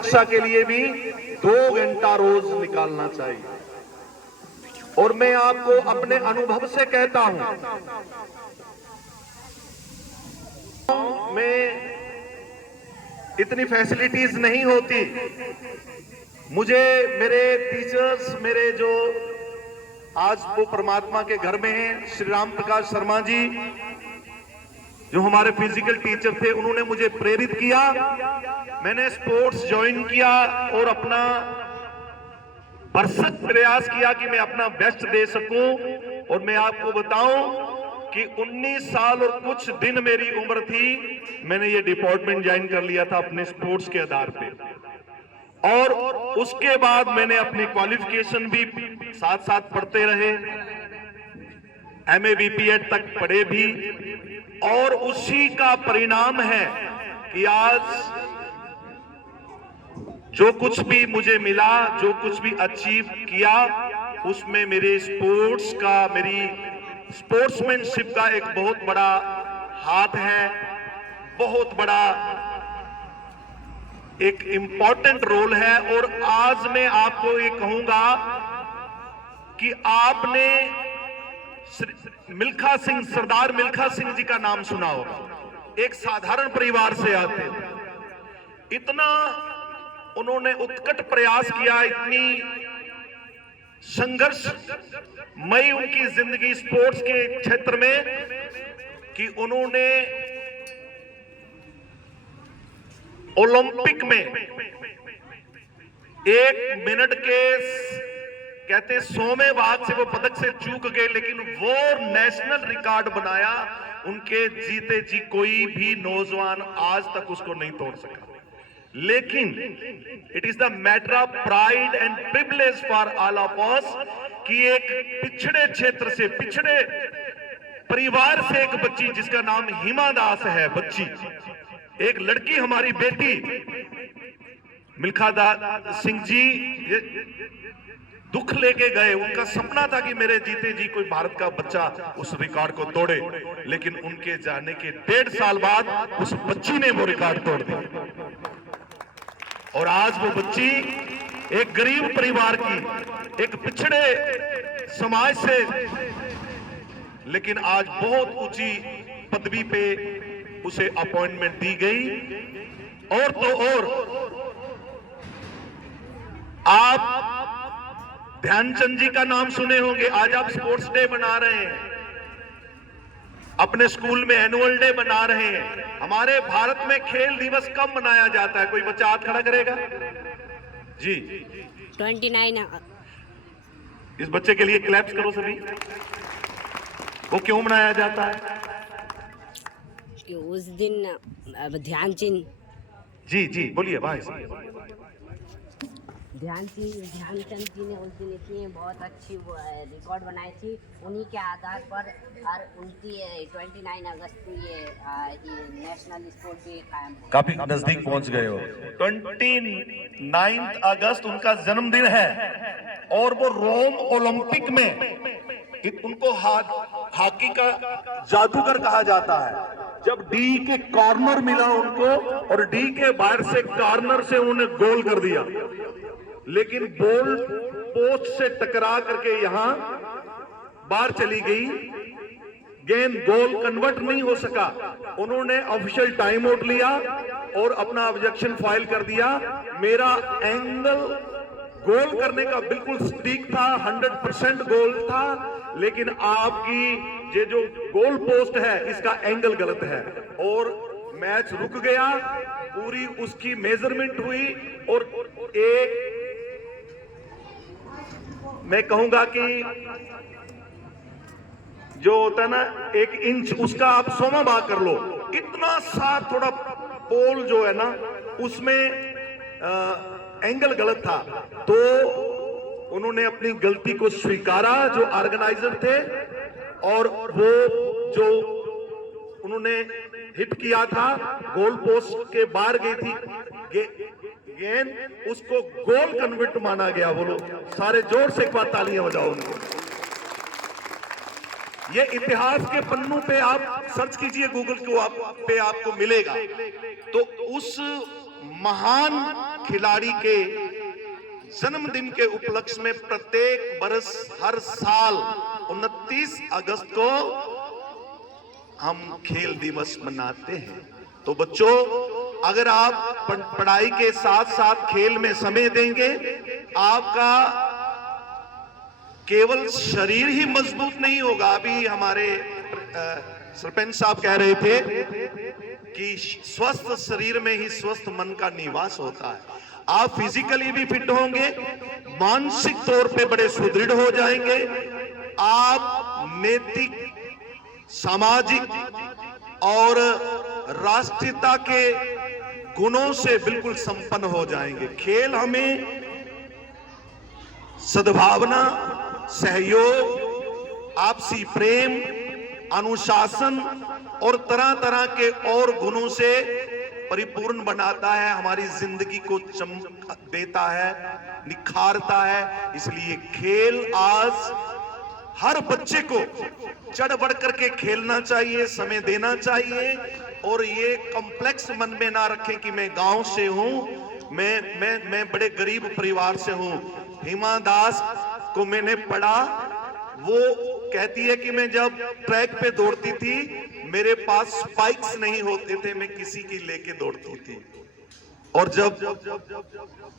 शिक्षा के लिए भी 2 घंटा रोज निकालना चाहिए। और मैं आपको अपने अनुभव से कहता हूं, में इतनी फैसिलिटीज नहीं होती। मुझे मेरे टीचर्स, मेरे जो आज वो परमात्मा के घर में हैं, श्री राम प्रकाश शर्मा जी, जो हमारे फिजिकल टीचर थे, उन्होंने मुझे प्रेरित किया। मैंने स्पोर्ट्स ज्वाइन किया और अपना भरसक प्रयास किया कि मैं अपना बेस्ट दे सकूं। और मैं आपको बताऊं कि 19 साल और कुछ दिन मेरी उम्र थी, मैंने ये डिपार्टमेंट ज्वाइन कर लिया था अपने स्पोर्ट्स के आधार पे। और उसके बाद मैंने अपनी क्वालिफिकेशन भी साथ साथ पढ़ते रहे, MA BPEd तक पढ़े भी। और उसी का परिणाम है कि आज जो कुछ भी मुझे मिला, जो कुछ भी अचीव किया, उसमें मेरे स्पोर्ट्स का, मेरी स्पोर्ट्समैनशिप का एक बहुत बड़ा हाथ है, बहुत बड़ा एक इंपॉर्टेंट रोल है। और आज मैं आपको ये कहूंगा कि आपने मिल्खा सिंह, सरदार मिल्खा सिंह जी का नाम सुना होगा। एक साधारण परिवार से आते थे, इतना उन्होंने उत्कट प्रयास किया, इतनी संघर्षमयी उनकी जिंदगी स्पोर्ट्स के क्षेत्र में, कि उन्होंने ओलंपिक में 1 मिनट के कहते हैं 100वें भाग से वो पदक से चूक गए, लेकिन वो नेशनल रिकॉर्ड बनाया। उनके जीते जी कोई भी नौजवान आज तक उसको नहीं तोड़ सका। लेकिन it is the matter of pride and privilege for all of us कि एक पिछड़े क्षेत्र से, पिछड़े परिवार से एक बच्ची, जिसका नाम हिमा दास है, बच्ची, एक लड़की, हमारी बेटी मिल्खा सिंह जी दुख लेके गए। उनका सपना था कि मेरे जीते जी कोई भारत का बच्चा उस रिकॉर्ड को तोड़े, लेकिन उनके जाने के 1.5 साल बाद उस बच्ची ने वो रिकॉर्ड तोड़ दिया। और आज वो बच्ची एक गरीब परिवार की, एक पिछड़े समाज से, लेकिन आज बहुत ऊंची पदवी पे उसे अपॉइंटमेंट दी गई। और तो और आप ध्यानचंद जी का नाम सुने होंगे। आज आप स्पोर्ट्स डे मना रहे हैं, अपने स्कूल में एनुअल डे मना रहे हैं। हमारे भारत में खेल दिवस कब मनाया जाता है? कोई बच्चा हाथ खड़ा करेगा जी? 29। इस बच्चे के लिए क्लैप्स करो सभी। वो क्यों मनाया जाता है? कि उस दिन ध्यानचंद जी बोलिए भाई। ध्यानचंद जी ने उस दिन इतनी बहुत अच्छी रिकॉर्ड बनाई थी। उन्हीं के आधार पर और उनकी 29 अगस्त को ये नेशनल स्पोर्ट डे कायम है। काफी नजदीक पहुंच गए हो। 29 अगस्त उनका जन्मदिन है। और वो रोम ओलंपिक में उनको हॉकी का जादूगर कहा जाता है। जब डी के कॉर्नर मिला उनको, और डी के बाहर से कॉर्नर से उन्होंने गोल कर दिया, लेकिन बॉल पोस्ट से टकरा करके यहां बाहर चली गई, गेंद गोल कन्वर्ट नहीं हो सका। उन्होंने ऑफिशियल टाइम आउट लिया और अपना ऑब्जेक्शन फाइल कर दिया। मेरा एंगल गोल करने का बिल्कुल सटीक था, 100% गोल था, लेकिन आपकी ये जो गोल पोस्ट है इसका एंगल गलत है। और मैच रुक गया, पूरी उसकी मेजरमेंट हुई, और एक मैं कहूंगा कि जो होता है ना 1 इंच, उसका आप 100वां भाग कर लो, इतना सा थोड़ा पोल जो है ना उसमें एंगल गलत था। तो उन्होंने अपनी गलती को स्वीकारा, जो ऑर्गेनाइजर थे, और वो जो उन्होंने हिट किया था गोल पोस्ट के बाहर गई थी गेंद, उसको गोल कन्वर्ट माना गया। बोलो सारे जोर से एक बार तालियां बजाओ उनको। ये इतिहास के पन्नों पे आप सर्च कीजिए गूगल को, आप पे आपको मिलेगा। तो उस महान खिलाड़ी के जन्मदिन के उपलक्ष्य में प्रत्येक वर्ष हर साल 29 अगस्त को हम खेल दिवस मनाते हैं। तो बच्चों, अगर आप पढ़ाई के साथ साथ खेल में समय देंगे, आपका केवल शरीर ही मजबूत नहीं होगा। अभी हमारे सरपंच साहब कह रहे थे कि स्वस्थ शरीर में ही स्वस्थ मन का निवास होता है। आप फिजिकली भी फिट होंगे, मानसिक तौर पे बड़े सुदृढ़ हो जाएंगे, आप नैतिक, सामाजिक और राष्ट्रीयता के गुणों से बिल्कुल संपन्न हो जाएंगे। खेल हमें सद्भावना, सहयोग, आपसी प्रेम, अनुशासन और तरह तरह के और गुणों से परिपूर्ण बनाता है, हमारी जिंदगी को चमक देता है, निखारता है। इसलिए खेल आज हर बच्चे को चढ़ बढ़ करके खेलना चाहिए, समय देना चाहिए। और ये कॉम्प्लेक्स मन में ना रखें कि मैं गांव से हूं, मैं बड़े गरीब परिवार से हूं। हिमा दास को मैंने पढ़ा, वो कहती है कि मैं जब ट्रैक पे दौड़ती थी, मेरे पास स्पाइक्स नहीं होते थे, मैं किसी की लेके दौड़ती थी। और जब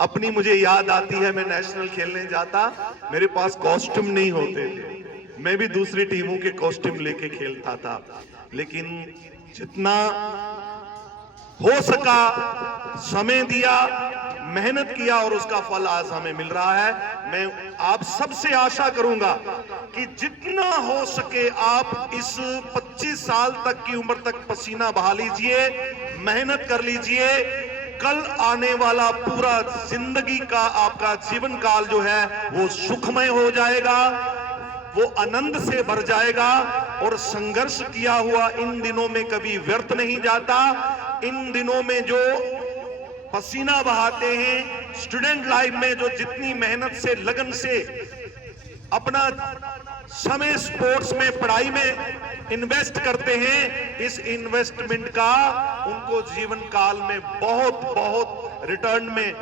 अपनी मुझे याद आती है, मैं नेशनल खेलने जाता, मेरे पास कॉस्ट्यूम नहीं होते थे, मैं भी दूसरी टीमों के कॉस्ट्यूम लेके खेलता था। लेकिन जितना हो सका समय दिया, मेहनत किया और उसका फल आज हमें मिल रहा है। मैं आप सबसे आशा करूंगा कि जितना हो सके आप इस 25 साल तक की उम्र तक पसीना बहा लीजिए, मेहनत कर लीजिए। कल आने वाला पूरा जिंदगी का आपका जीवन काल जो है वो सुखमय हो जाएगा, वो आनंद से भर जाएगा। और संघर्ष किया हुआ इन दिनों में कभी व्यर्थ नहीं जाता। इन दिनों में जो पसीना बहाते हैं, स्टूडेंट लाइफ में जो जितनी मेहनत से, लगन से अपना समय स्पोर्ट्स में, पढ़ाई में इन्वेस्ट करते हैं, इस इन्वेस्टमेंट का उनको जीवन काल में बहुत रिटर्न में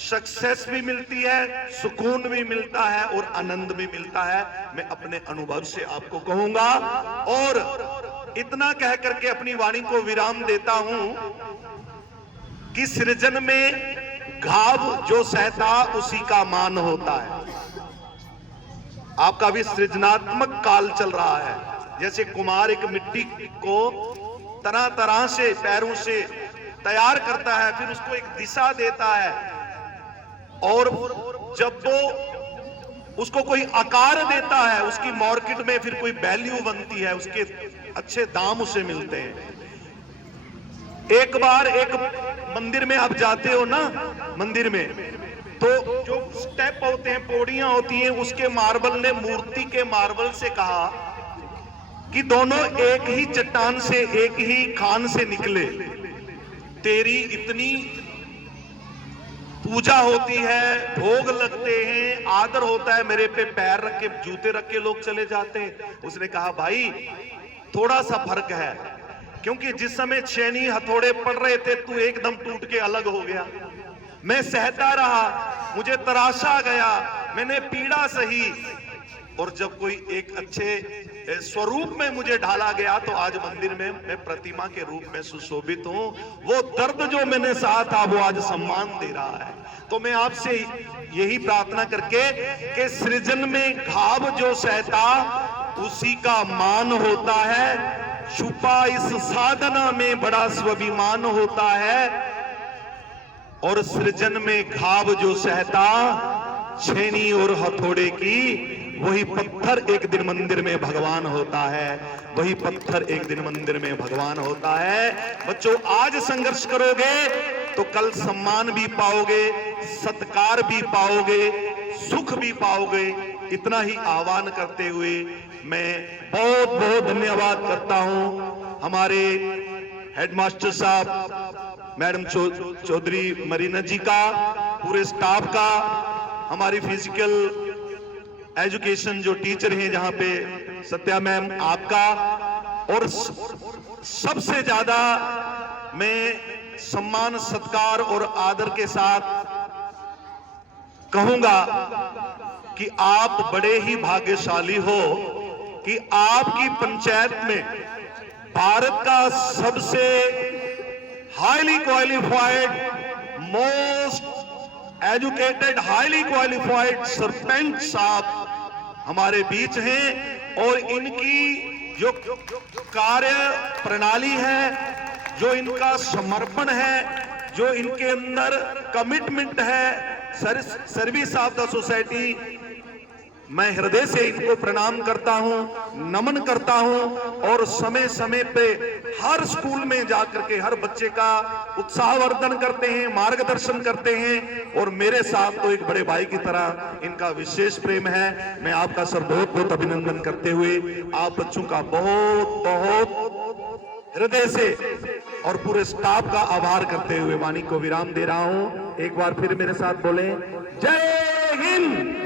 सक्सेस भी मिलती है, सुकून भी मिलता है और आनंद भी मिलता है। मैं अपने अनुभव से आपको कहूंगा और इतना कह करके अपनी वाणी को विराम देता हूं कि सृजन में घाव जो सहता उसी का मान होता है। आपका भी सृजनात्मक काल चल रहा है। जैसे कुम्हार एक मिट्टी को तरह तरह से पैरों से तैयार करता है, फिर उसको एक दिशा देता है, और जब वो उसको कोई आकार देता है, उसकी मार्केट में फिर कोई वैल्यू बनती है, उसके अच्छे दाम उसे मिलते हैं। एक बार एक मंदिर में आप जाते हो ना, मंदिर में तो जो स्टेप होते हैं, पौड़ियां होती हैं, उसके मार्बल ने मूर्ति के मार्बल से कहा कि दोनों एक ही चट्टान से, एक ही खान से निकले, तेरी इतनी पूजा होती है, भोग लगते हैं, आदर होता है, मेरे पे पैर रख के, जूते रख के लोग चले जाते हैं। उसने कहा भाई थोड़ा सा फर्क है, क्योंकि जिस समय छेनी हथौड़े पड़ रहे थे, तू एकदम टूट के अलग हो गया। मैं सहता रहा, मुझे तराशा गया, मैंने पीड़ा सही, और जब कोई एक अच्छे स्वरूप में मुझे ढाला गया, तो आज मंदिर में मैं प्रतिमा के रूप में सुशोभित हूं। वो दर्द जो मैंने सहा था, वो आज सम्मान दे रहा है। तो मैं आपसे यही प्रार्थना करके कि सृजन में घाव जो सहता उसी का मान होता है, छुपा इस साधना में बड़ा स्वाभिमान होता है। और सृजन में घाव जो सहता, छेनी और हथौड़े की, वही पत्थर एक दिन मंदिर में भगवान होता है, वही पत्थर एक दिन मंदिर में भगवान होता है। बच्चों, आज संघर्ष करोगे तो कल सम्मान भी पाओगे, सत्कार भी पाओगे, सुख भी पाओगे। इतना ही आह्वान करते हुए मैं बहुत बहुत धन्यवाद करता हूं हमारे हेडमास्टर साहब, मैडम चौधरी मरीना जी का, पूरे स्टाफ का, हमारी फिजिकल एजुकेशन जो टीचर हैं जहां पे सत्या मैम आपका, और सबसे ज्यादा मैं सम्मान सत्कार और आदर के साथ कहूंगा कि आप बड़े ही भाग्यशाली हो कि आपकी पंचायत में भारत का सबसे highly qualified, most educated, highly qualified sarpanch साहब हमारे बीच हैं। और इनकी जो कार्य प्रणाली है, जो इनका समर्पण है, जो इनके अंदर कमिटमेंट है सर्विस ऑफ द सोसाइटी, मैं हृदय से इनको प्रणाम करता हूं, नमन करता हूं। और समय समय पे हर स्कूल में जाकर के हर बच्चे का उत्साहवर्धन करते हैं, मार्गदर्शन करते हैं। और मेरे साथ तो एक बड़े भाई की तरह इनका विशेष प्रेम है। मैं आपका सर बहुत बहुत अभिनंदन करते हुए आप बच्चों का बहुत बहुत हृदय से और पूरे स्टाफ का आभार करते हुए वाणी को विराम दे रहा हूं। एक बार फिर मेरे साथ बोले, जय हिंद।